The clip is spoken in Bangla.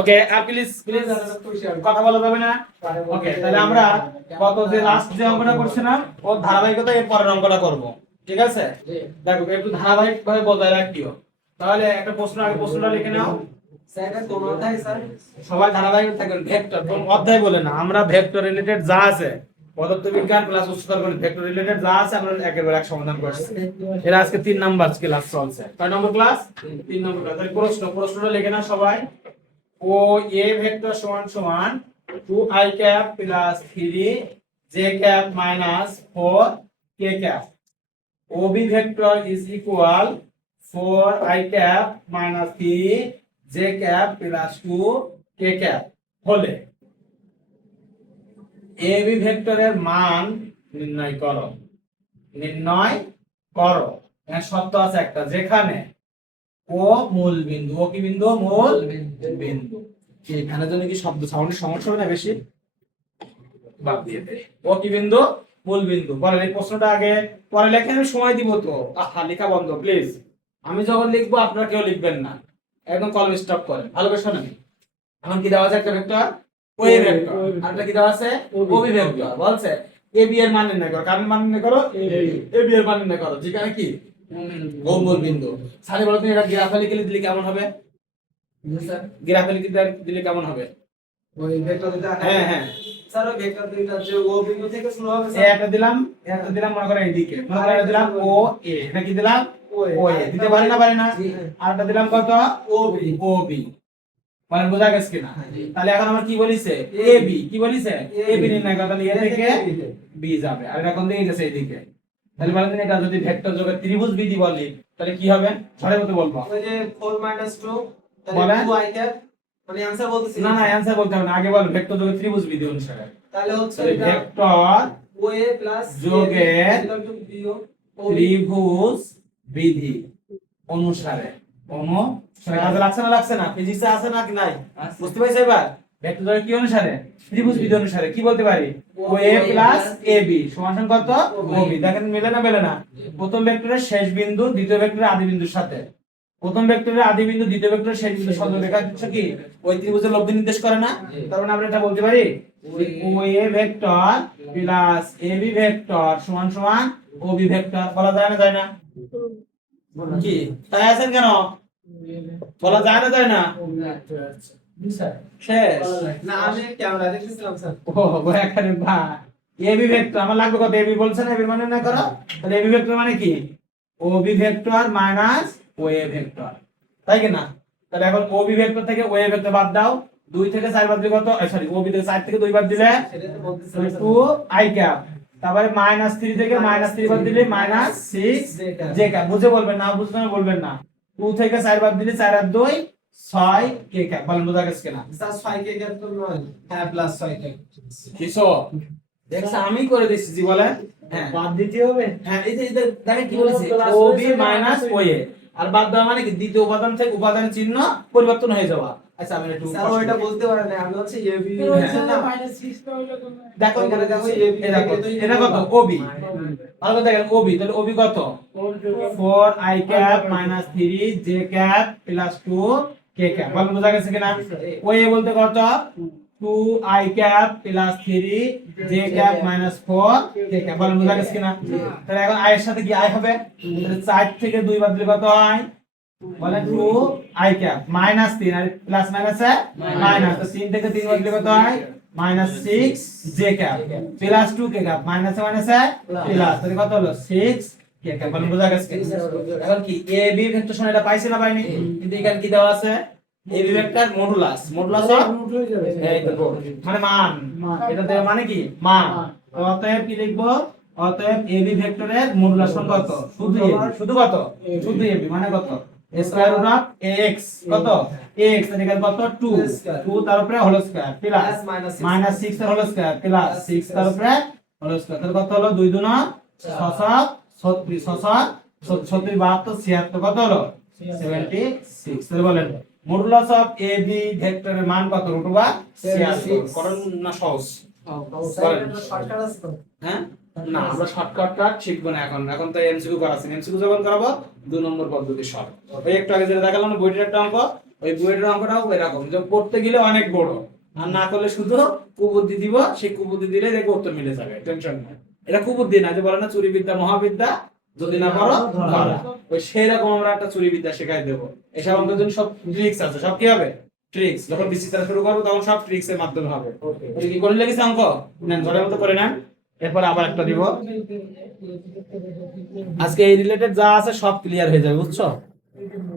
ওকে প্লিজ প্লিজ কথা বলা যাবে না? ওকে তাহলে আমরা গত যে লাস্ট যে অঙ্কটা করছিলাম ও ধারাবাহিকতা এর পরের অঙ্কটা করব। ঠিক আছে? দেখো একটু ধারাবাহিক ভাবে বজায় রাখিও। তাহলে একটা প্রশ্ন আগে প্রশ্নটা লিখে নাও। সবাই ধারাবাহিক থাকবেন ভেক্টর। অধ্যায় বলে না আমরা ভেক্টর রিলেটেড যা আছে পদার্থবিজ্ঞান প্লাস উচ্চতর গণিত ভেক্টর রিলেটেড যা আছে আমরা একেবারে এক সমাধান করছি এর আজকে তিন নাম্বার ক্লাস চলছে। কয় নম্বর ক্লাস তিন নম্বর ক্লাস প্রশ্ন, প্রশ্নটা লিখে না সবাই। ও এ ভেক্টর সমান সমান two i cap plus three j cap minus four k cap O B vector is equal four i cap minus three j cap plus two k cap হলে এ ভেক্টরের মান নির্ণয় করো। নির্ণয় করো। শর্ত আছে একটা, যেখানে ও মূল বিন্দু ও কি বিন্দু? মূল বিন্দু। এখানে জন্য কি শব্দ সাউন্ডের সমস্যা হবে না বেশি? বাদ দিয়ে দে ও কি বিন্দু? মূল বিন্দু। বলেন এই প্রশ্নটা আগে, পরে লেখে আমি সময় দিব তো। আহা, লেখা বন্ধ প্লিজ আমি যখন লিখব, আপনারা কেউ লিখবেন না। একদম কলম স্টপ করেন। ভালো করে এখন কি দেওয়া আছে একটা ভেক্টর? ও ভেক্টর আরেকটা কি দেওয়া আছে? ও ভেক্টর বলছে এ বি এর মান নির্ণয় করো। কার মান নির্ণয় করো? এ বি এর মান নির্ণয় করো। যেখানে কি? গৌমূল বিন্দু সারি বলো তুমি এটা গ্রাফালিক্যালি দিলে কেমন হবে? গ্রাফালিক্যালি দিলে কেমন হবে? হ্যাঁ হ্যাঁ। এই একটা দিলাম একটা দিলাম মনে করো এইদিকে মনে করো দিলাম ও এ। এটা কি দিলাম? ও এ। দিতে পারি না পারি না? আরেকটা দিলাম কত? O B. O B. মানে বোঝা গেছে কিনা? তাহলে এখন আমার কি বলিছে? A B. কি বলিছে? এ বি নির্ণয় করো তাহলে এ থেকে বি যাবে। আর এটা কোন দিকে গেছে? এইদিকে তাহলে বলেন এটা যদি ভেক্টর যোগে ত্রিভুজ বিধি বলি তাহলে কি হবে? ছড়ে মতো বলব। বলেন। না না অ্যানসার বলতে হবে না। আগে বল ভেক্টর যোগে ত্রিভুজ বিধি অনুসারে। তাহলে হচ্ছে তাহলে এটা ভেক্টর OA প্লাস যোগে ত্রিভুজ বিধি অনুসারে। অনুসারে কাজে লাগছে না লাগছে না? ফিজিক্সে আছে না কি নাই? বুঝতে পারছ এবার? ভেক্টর যোগে কি অনুসারে? ত্রিভুজ বিধি অনুসারে কি বলতে পারি? O A plus A B সমান সমান কত? ও বি দেখেন মেলে না মেলে না? প্রথম ভেক্টরের শেষ বিন্দু দ্বিতীয় ভেক্টরের আদি বিন্দুর সাথে। প্রথম ভেক্টরের আদি বিন্দু দ্বিতীয় ভেক্টরের শেষ বিন্দু সঙ্গে রেখা দিচ্ছে কি? ওই ত্রিভুজের লব্ধি নির্দেশ করে না? তার মানে আমরা এটা বলতে পারি? O A vector plus A B vector সমান সমান ও বি ভেক্টর বলা যায় না যায় না? কি? তাই আছেন কেন? বলা যায় না যায় না? শেষ। না আমি ক্যামেরা দেখতেছিলাম স্যার। ও এখানে ভা এবি ভেক্টর আমার লাগবে কত এবি বলছেন এবি মানে না করো? তাহলে এবি ভেক্টর মানে কি? O B vector minus O A vector. তাই কি না? তাহলে এখন ও বি ভেক্টর থেকে ও এ ভেক্টর বাদ দাও। দুই থেকে চার বাদ দিলে কত? সরি ও বি থেকে চার থেকে দুই বাদ দিলে টু আই ক্যাপ। তারপরে মাইনাস থ্রি থেকে মাইনাস থ্রি বাদ দিলে মাইনাস সিক্স জে ক্যাপ। বুঝে বলবেন না বুঝতে না বলবেন না। টু থেকে চার বাদ দিলে চার আর দুই ছয় কে ক্যাপ? বলেন বোঝা গেছে কিনা? স্যার 6 কে তো নয় হ্যাঁ প্লাস 6 কে। কিসো? দেখছ আমি করে দিচ্ছি জি বলে হ্যাঁ। বাদ দিতে হবে? হ্যাঁ এই যে দেখেন কি বলেছে? ও বি মাইনাস ও এ আর বাদ দেওয়া মানে কি? দ্বিতীয় উপাদান থেকে উপাদান চিহ্ন পরিবর্তন হয়ে যাওয়া। আচ্ছা আমি একটু স্যার ওইটা বলতে পারে না। আমি হচ্ছে এবি দেখো ওখানে দেখো দেখো এটা কত? ও বি ভালো করে দেখেন ও বি তাহলে ও বি কত? 4 i cap minus 3 j cap plus 2 k cap বলেন বোঝা গেছে কিনা? ও এ বলতে কত? 2 i cap plus 3 j cap minus 4 k cap বলেন বোঝা গেছে কিনা? তাহলে এখন i এর সাথে কি i হবে? তাহলে 4 থেকে 2 বাদ দিলে কত হয়? বলে 2 i ক্যাপ মাইনাস 3 আর প্লাস মাইনাস মাইনাস তো 3 থেকে 3 বাদ দিলে কত হয়? Minus 6 j cap plus 2 k cap minus minus plus তাহলে কত হলো? 6 কে বোঝা গেছে। এখন কি এ বি ভেক্টর সমান এটা পাইছে না পাইনি? কিন্তু এখানে কি দেওয়া আছে? A B vector modulus. Modulus of এই তো মানে মান। এটা দেওয়া মানে কি? মান। অতএব কি লিখব? অতএব এ বি ভেক্টরের মডুলাস কত শুধু শুধু কত? শুধু এবি মানে কত? Square root of x. কত? এক্স। এর এখানে কত? 2 2 তার উপরে whole square. Plus minus minus 6 এর হোল স্কয়ার। প্লাস 6 তার উপরে হোল স্কয়ার। তাহলে কত হলো? 2 দুনা 6 ছত্রিশ ছশো ছত্রিশ বাহাত্তর ছিয়াত্তর কত হলো সেভেন্টি সিক্স বলেন মডুলাস অফ এ বি ভেক্টরের মান কত? রুট বা না সহজ? হ্যাঁ? না আমরা শর্টকাটটা শিখব না এখন এখন তো এমসিকিউ করাচ্ছি এমসিকিউ যখন করাবো দুই নম্বর পদ্ধতি ওই একটু আগে যেটা দেখালাম না বইটির একটা অঙ্ক ওই অঙ্কটাও এরকম যে পড়তে গেলে অনেক বড়। আর না করলে শুধু কুবুদ্ধি দিব সেই কুবুদ্ধি দিলে দেখব উত্তর মিলে যাবে টেনশন নাই। এটা কুবুদ্ধি না যে বলে না চুরি বিদ্যা মহাবিদ্যা যদি না পারো ধরা। ওই সেই রকম আমরা একটা চুরি বিদ্যা শেখাই দেবো। এসব অঙ্কের জন্য সব ট্রিক্স আছে। সব কি হবে? ট্রিক্স যখন বিচিত্রা শুরু করব তখন সব ট্রিক্স এর মাধ্যমে হবে। কি করে লেগেছে অঙ্ক? নেন ঘরের মতো করে নেন। এরপর আবার একটা দিব। আজকে এই রিলেটেড যা আছে সব ক্লিয়ার হয়ে যাবে বুঝছ?